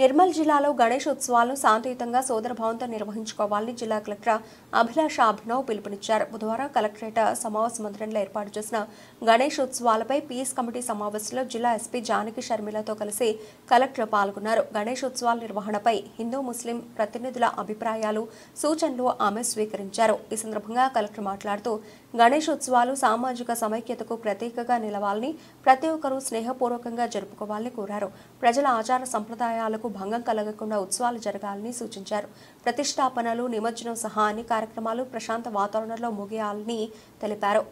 నిర్మల్ జిల్లాలో గణేష్ ఉత్సవాలను శాంతియుతంగా సోదరభావంతో నిర్వహించుకోవాలని జిల్లా కలెక్టర్ అభిలాష అభినవ్ పిలుపునిచ్చారు. బుధవారం కలెక్టరేట్ సమావేశ మందిరంలో ఏర్పాటు చేసిన గణేష్ ఉత్సవాలపై పీస్ కమిటీ సమావేశంలో జిల్లా ఎస్పీ జానకి షర్మిలతో కలిసి కలెక్టర్ పాల్గొన్నారు. గణేష్ ఉత్సవాల నిర్వహణపై హిందూ ముస్లిం ప్రతినిధుల అభిప్రాయాలు, సూచనలు ఆమె స్వీకరించారు. ఈ సందర్భంగా కలెక్టర్ మాట్లాడుతూ గణేష్ ఉత్సవాలు సామాజిక సమైక్యతకు ప్రతీకగా నిలవాలని, ప్రతి ఒక్కరూ స్నేహపూర్వకంగా జరుపుకోవాలని కోరారు. ప్రజల ఆచార సంప్రదాయాలకు భంగం కలగకుండా ఉత్సవాలు జరగాలని సూచించారు. ప్రతిష్టాపనలు, నిమజ్జనం సహా అన్ని కార్యక్రమాలు ప్రశాంత వాతావరణంలో ముగియాలని తెలిపారు.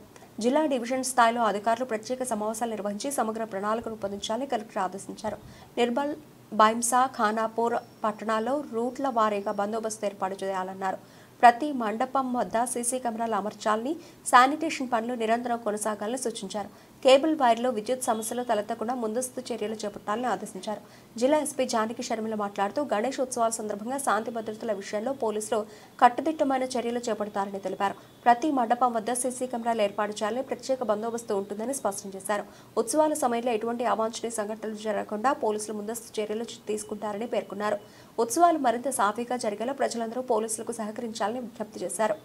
జిల్లా డివిజన్ స్థాయిలో అధికారులు ప్రత్యేక సమావేశాలు నిర్వహించి సమగ్ర ప్రణాళిక రూపొందించాలని కలెక్టర్ ఆదేశించారు. నిర్మల్, బైంసా, ఖానాపూర్ పట్టణాల్లో రూట్ల వారీగా బందోబస్తు ఏర్పాటు చేయాలన్నారు. ప్రతి మండపం వద్ద సీసీ కెమెరాలు అమర్చాలని, శానిటేషన్ పనులు నిరంతరం కొనసాగాలని సూచించారు. కేబుల్ వైర్లో విద్యుత్ సమస్యలు తలెత్తకుండా ముందస్తు చర్యలు చేపట్టాలని ఆదేశించారు. జిల్లా ఎస్పీ జానకి షర్మిల మాట్లాడుతూ గణేష్ ఉత్సవాల సందర్భంగా శాంతి భద్రతల విషయంలో పోలీసులు కట్టుదిట్టమైన చర్యలు చేపడతారని తెలిపారు. ప్రతి మండపం వద్ద సీసీ కెమెరాలు ఏర్పాటు చేయాలని, ప్రత్యేక బందోబస్తు ఉంటుందని స్పష్టం చేశారు. ఉత్సవాల సమయంలో ఎటువంటి అవాంఛనీయ సంఘటనలు జరగకుండా పోలీసులు ముందస్తు చర్యలు తీసుకుంటారని పేర్కొన్నారు. ఉత్సవాలు మరింత సాఫీగా జరిగేలా ప్రజలందరూ పోలీసులకు సహకరించాలని విజ్ఞప్తి చేశారు.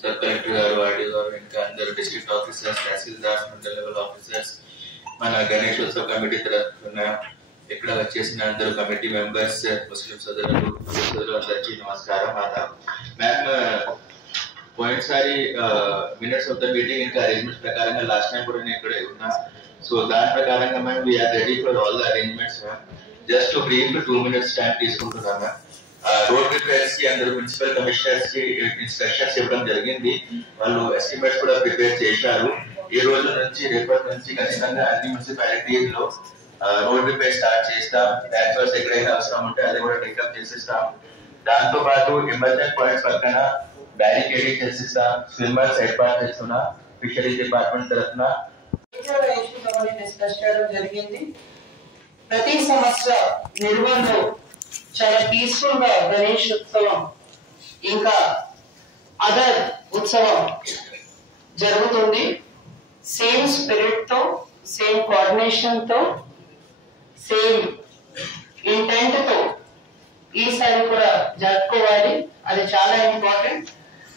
సబ్ కలెక్టర్ గారు, ఆర్డీ గారు, ఇంకా అందరు డిస్ట్రిక్ట్ ఆఫీసర్స్, తహసీల్దార్, మండల్ లెవెల్ ఆఫీసర్స్, మన గణేష్ ఉత్సవ కమిటీ తరఫున ఇక్కడ వచ్చేసిన అందరు కమిటీ మెంబర్స్, ముస్లిం సోదరులు అందరికీ నమస్కారం. మ్యామ్, పోయినసారి మినిట్స్ ఆఫ్ ద మీటింగ్ ఇంకా అరేంజ్మెంట్స్ ప్రకారంగా లాస్ట్ టైం కూడా నేను ఇక్కడే ఉన్నా. సో దాని ప్రకారంగా ma'am we are ready for all the arrangements. Just to brief 2 minutes time తీసుకుంటున్నాం మ్యామ్. రోడ్ రిపేర్స్ కి అందరూ మున్సిపల్ కమిషనర్స్ కి ఇన్స్ట్రక్షన్స్ ఇవ్వడం జరిగింది. వాళ్ళు ఎస్టిమేట్స్ కూడా ప్రిపేర్ చేశారు. ఈ రోజు నుంచి, రేపటి నుంచి ఖచ్చితంగా అన్ని మున్సిపాలిటీస్ లో రోడ్ రిపేర్ స్టార్ట్ చేస్తాం. ట్రాన్స్ఫర్స్ ఎక్కడైనా అవసరం ఉంటే అది కూడా టేకప్ చేసిస్తాం. దాంతో పాటు ఎమర్జెన్సీ పాయింట్స్ పక్కన బ్యారికేడింగ్ చేసిస్తాం. స్విమ్మర్స్ ఏర్పాటు చేస్తున్నా. ఫిషరీస్ డిపార్ట్మెంట్ తరఫున డిస్కస్ చేయడం జరిగింది. ప్రతి సంవత్సరం నిర్వహణలో చాలా పీస్ఫుల్ గా గణేష్ ఉత్సవం ఇంకా అదర్ ఉత్సవం జరుగుతుంది. సేమ్ స్పిరిట్ తో, సేమ్ కోఆర్డినేషన్ తో, సేమ్ ఇంటెంట్ తో ఈసారి కూడా జరుపుకోవాలి. అది చాలా ఇంపార్టెంట్.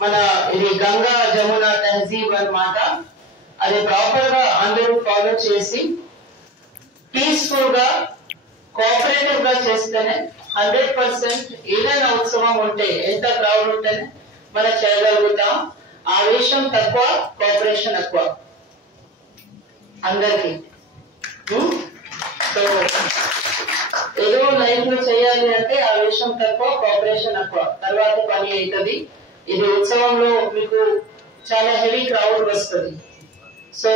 మన ఇది గంగా జమున తహజీబ్ అన్నమాట. అది ప్రాపర్ గా అందరూ ఫాలో చేసి పీస్ఫుల్ గా, కోఆపరేటివ్ గా చేస్తేనే 100% ఏదైనా ఉత్సవం ఉంటే, ఎంత క్రౌడ్ ఉంటేనే మనం చేయగలుగుతాం. ఆవేశం తక్కువ, కోఆపరేషన్ ఎక్కువ అందరికి. సో ఏదో లైఫ్ లో చేయాలి అంటే ఆవేశం తక్కువ, కోఆపరేషన్ ఎక్కువ, తర్వాత పని అవుతుంది. ఇది ఉత్సవంలో మీకు చాలా హెవీ క్రౌడ్ వస్తుంది. సో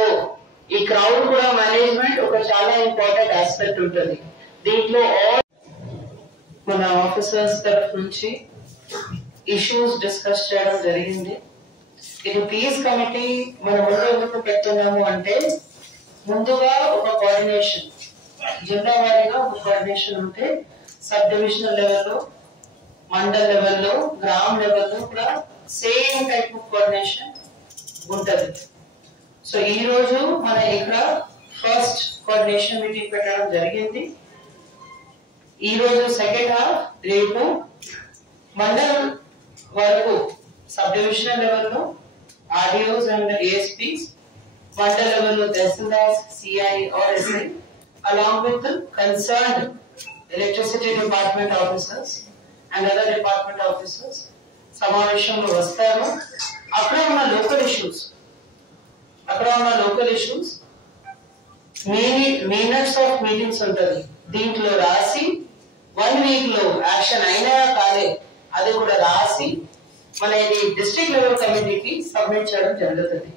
ఈ క్రౌడ్ కూడా మేనేజ్మెంట్ ఒక చాలా ఇంపార్టెంట్ ఆస్పెక్ట్ ఉంటుంది. దీంట్లో మన ఆఫీసర్స్ తరఫు నుంచి ఇష్యూస్ డిస్కస్ చేయడం జరిగింది. ఇది పీస్ కమిటీ మన ముందు ఎందుకు పెడుతున్నాము అంటే, ముందుగా ఒక కోఆర్డినేషన్, జిల్లా వారీగా ఒక కోఆర్డినేషన్ ఉంటే సబ్ డివిజనల్ లెవెల్లో, మండల్ లెవెల్లో, గ్రామ లెవెల్లో కూడా సేమ్ టైప్ ఆఫ్ కోఆర్డినేషన్ ఉంటది. సో ఈ రోజు మన ఇక్కడ ఫస్ట్ కోఆర్డినేషన్ మీటింగ్ పెట్టడం జరిగింది. ఈ రోజు సెకండ్ హాఫ్, రేపు మండల్ వరకు సబ్ డివిజనల్ లెవెల్లో ఆర్డీఓస్ అండ్ ఏఎస్పీస్, మండల్ లెవెల్లో tahsildars, CI are SI along with concerned electricity department officers and other department officers సమావేశంలో వస్తారు. అక్కడ ఉన్న local issues minutes of meetings ఉంటుంది. దీంట్లో రాసి 1 week లో యాక్షన్ అయినా కాలే అది కూడా రాసి మన ఇది డిస్ట్రిక్ట్ లెవెల్ కమిటీకి సబ్మిట్ చేయడం జరుగుతుంది.